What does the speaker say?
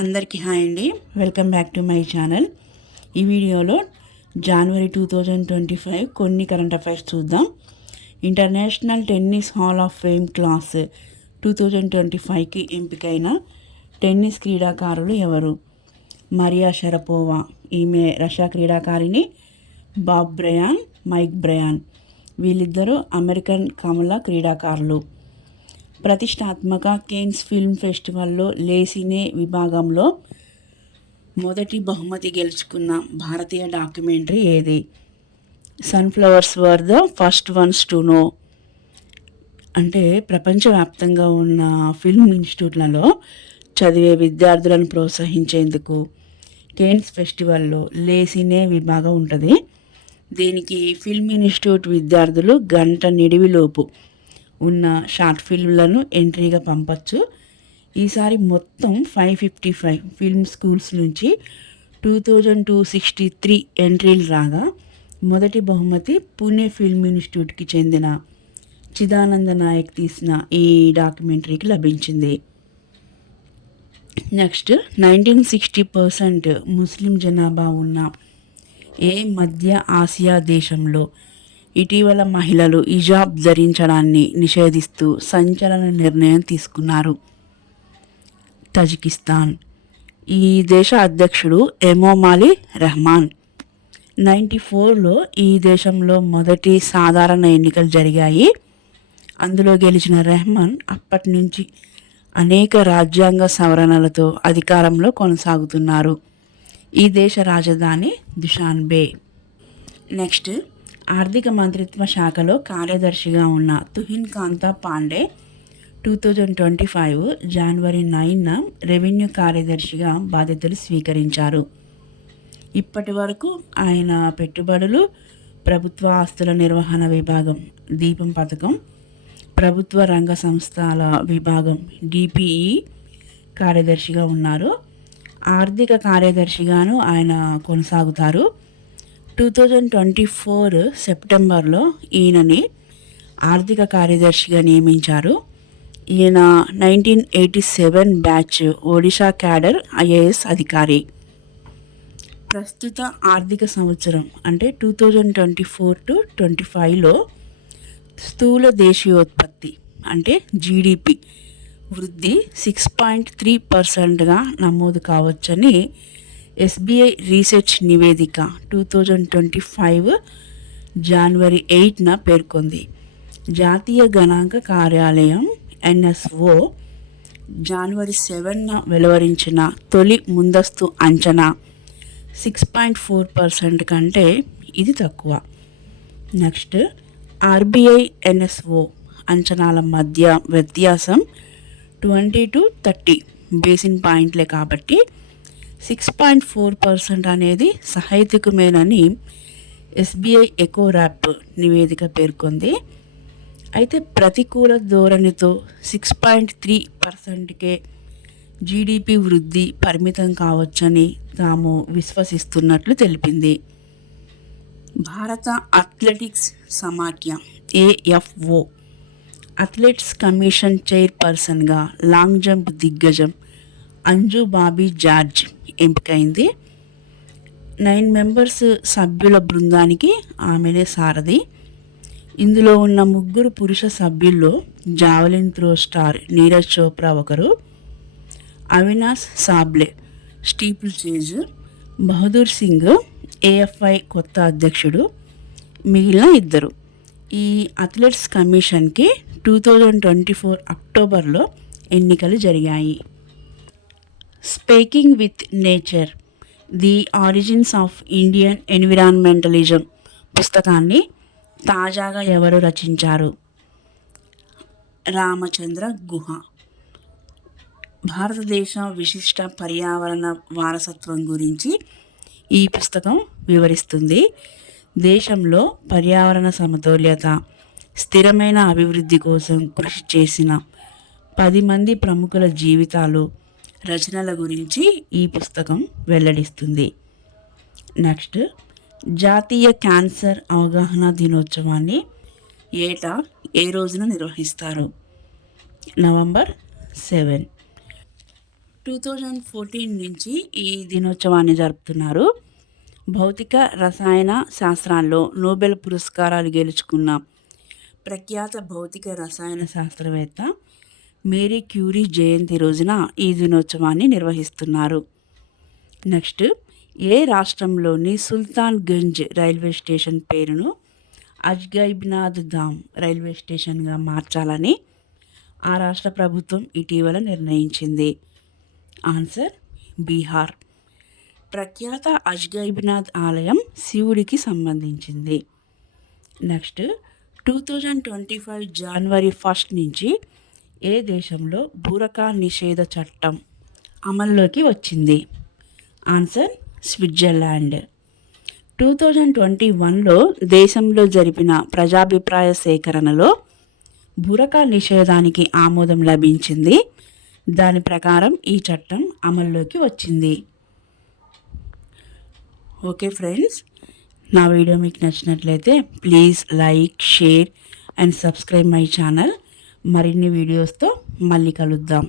అందరికీ హాయ్ అండి, welcome back to my channel. ఈ వీడియోలో జనవరి 2025 కొన్ని కరెంట్ అఫైర్స్ చూద్దాం. International tennis hall of fame class 2025కి ఎంపికైన టెన్నిస్ క్రీడాకారులు ఎవరు? మరియా షరపోవా, ఈమె రష్యా క్రీడాకారిణి. బాబ్ బ్రయాన్, మైక్ బ్రయాన్, వీళ్ళిద్దరూ అమెరికన్ కమల క్రీడాకారులు. ప్రతిష్టాత్మక కేన్స్ ఫిల్మ్ ఫెస్టివల్లో లేసినే విభాగంలో మొదటి బహుమతి గెలుచుకున్న భారతీయ డాక్యుమెంటరీ ఏది? Sunflowers were the first ones to know. అంటే ప్రపంచవ్యాప్తంగా ఉన్న ఫిల్మ్ ఇన్స్టిట్యూట్లలో చదివే విద్యార్థులను ప్రోత్సహించేందుకు కేన్స్ ఫెస్టివల్లో లేసినే విభాగం ఉంటుంది. దీనికి ఫిల్మ్ ఇన్స్టిట్యూట్ విద్యార్థులు గంట నిడివిలోపు ఉన్న షార్ట్ ఫిల్మ్లను ఎంట్రీగా పంపచ్చు. ఈసారి మొత్తం 555 ఫిల్మ్ స్కూల్స్ నుంచి 2263 ఎంట్రీలు రాగా మొదటి బహుమతి పూణే ఫిల్మ్ ఇన్స్టిట్యూట్కి చెందిన చిదానంద నాయక్ తీసిన ఈ డాక్యుమెంటరీకి లభించింది. నెక్స్ట్, 1960% ముస్లిం జనాభా ఉన్న ఏ మధ్య ఆసియా దేశంలో ఇటీవల మహిళలు హిజాబ్ ధరించడాన్ని నిషేధిస్తూ సంచలన నిర్ణయం తీసుకున్నారు? తజికిస్తాన్. ఈ దేశ అధ్యక్షుడు ఎమోమాలి రెహమాన్. 94లో ఈ దేశంలో మొదటి సాధారణ ఎన్నికలు జరిగాయి. అందులో గెలిచిన రెహమాన్ అప్పటి నుంచి అనేక రాజ్యాంగ సవరణలతో అధికారంలో కొనసాగుతున్నారు. ఈ దేశ రాజధాని దుషాన్బే. నెక్స్ట్, ఆర్థిక మంత్రిత్వ శాఖలో కార్యదర్శిగా ఉన్న తుహిన్ కాంతా పాండే 2025 జనవరి 9న రెవెన్యూ కార్యదర్శిగా బాధ్యతలు స్వీకరించారు. ఇప్పటి వరకు ఆయన పెట్టుబడులు, ప్రభుత్వ ఆస్తుల నిర్వహణ విభాగం దీపం పథకం, ప్రభుత్వ రంగ సంస్థల విభాగం డిపిఈ కార్యదర్శిగా ఉన్నారు. ఆర్థిక కార్యదర్శిగాను ఆయన కొనసాగుతారు. 2024 సెప్టెంబర్లో ఈయనని ఆర్థిక కార్యదర్శిగా నియమించారు. ఈయన 1987 బ్యాచ్ ఒడిషా క్యాడర్ ఐఏఎస్ అధికారి. ప్రస్తుత ఆర్థిక సంవత్సరం అంటే 2024-25లో స్థూల దేశీయోత్పత్తి అంటే జీడిపి వృద్ధి 6.3%గా నమోదు కావచ్చని ఎస్బీఐ రీసెర్చ్ నివేదిక 2025 జనవరి 8న పేర్కొంది. జాతీయ గణాంక కార్యాలయం ఎన్ఎస్ఓ జనవరి 7న వెలువరించిన తొలి ముందస్తు అంచనా 6.4% కంటే ఇది తక్కువ. నెక్స్ట్, ఆర్బీఐ ఎన్ఎస్ఓ అంచనాల మధ్య వ్యత్యాసం 20-30 బేసిన్ పాయింట్లే కాబట్టి 6.4% అనేది సహేతుకమేనని ఎస్బీఐ ఎకో ర్యాప్ నివేదిక పేర్కొంది. అయితే ప్రతికూల ధోరణితో 6.3%కే జీడిపి వృద్ధి పరిమితం కావచ్చని తాము విశ్వసిస్తున్నట్లు తెలిపింది. భారత అథ్లెటిక్స్ సమాఖ్య ఏఎఫ్ఓ అథ్లెట్స్ కమిషన్ చైర్పర్సన్గా లాంగ్ జంప్ దిగ్గజం అంజు బాబీ జార్జ్ ఎంపికైంది. 9 మెంబర్స్ సభ్యుల బృందానికి ఆమెనే సారథి. ఇందులో ఉన్న 3 పురుష సభ్యుల్లో javelin throw star Neeraj Chopra ఒకరు, Avinash Sable steeplechase, Bahadur Singh AFI కొత్త అధ్యక్షుడు మిగిలిన 2. ఈ అథ్లెట్స్ కమిషన్కి 2024 అక్టోబర్లో ఎన్నికలు జరిగాయి. Speaking with nature, the origins of Indian environmentalism పుస్తకాన్ని తాజాగా ఎవరు రచించారు? రామచంద్ర గుహ. భారతదేశ విశిష్ట పర్యావరణ వారసత్వం గురించి ఈ పుస్తకం వివరిస్తుంది. దేశంలో పర్యావరణ సమతుల్యత, స్థిరమైన అభివృద్ధి కోసం కృషి చేసిన 10 మంది ప్రముఖుల జీవితాలు, రచనల గురించి ఈ పుస్తకం వెల్లడిస్తుంది. నెక్స్ట్, జాతీయ క్యాన్సర్ అవగాహన దినోత్సవాన్ని ఏటా ఏ రోజున నిర్వహిస్తారు? నవంబర్ 7. 2014 నుంచి ఈ దినోత్సవాన్ని జరుపుతున్నారు. భౌతిక రసాయన శాస్త్రాల్లో నోబెల్ పురస్కారాలు గెలుచుకున్న ప్రఖ్యాత భౌతిక రసాయన శాస్త్రవేత్త మేరీ క్యూరీ జయంతి రోజున ఈ దినోత్సవాన్ని నిర్వహిస్తున్నారు. నెక్స్ట్, ఏ రాష్ట్రంలోని సుల్తాన్ గంజ్ రైల్వే స్టేషన్ పేరును అజ్గైబ్నాద్ ధామ్ రైల్వే స్టేషన్గా మార్చాలని ఆ రాష్ట్ర ప్రభుత్వం ఇటీవల నిర్ణయించింది? ఆన్సర్ బీహార్. ప్రఖ్యాత అజ్గైబ్నాథ్ ఆలయం శివుడికి సంబంధించింది. నెక్స్ట్, 2025 జనవరి 1 నుంచి ఏ దేశంలో బురకా నిషేధ చట్టం అమల్లోకి వచ్చింది? Answer Switzerland. 2021లో దేశంలో జరిపిన ప్రజాభిప్రాయ సేకరణలో బురకా నిషేధానికి ఆమోదం లభించింది. దాని ప్రకారం ఈ చట్టం అమల్లోకి వచ్చింది. ఓకే ఫ్రెండ్స్, నా వీడియో మీకు నచ్చినట్లయితే please like, share and subscribe my channel. మరిన్ని వీడియోస్తో మళ్ళీ కలుద్దాం.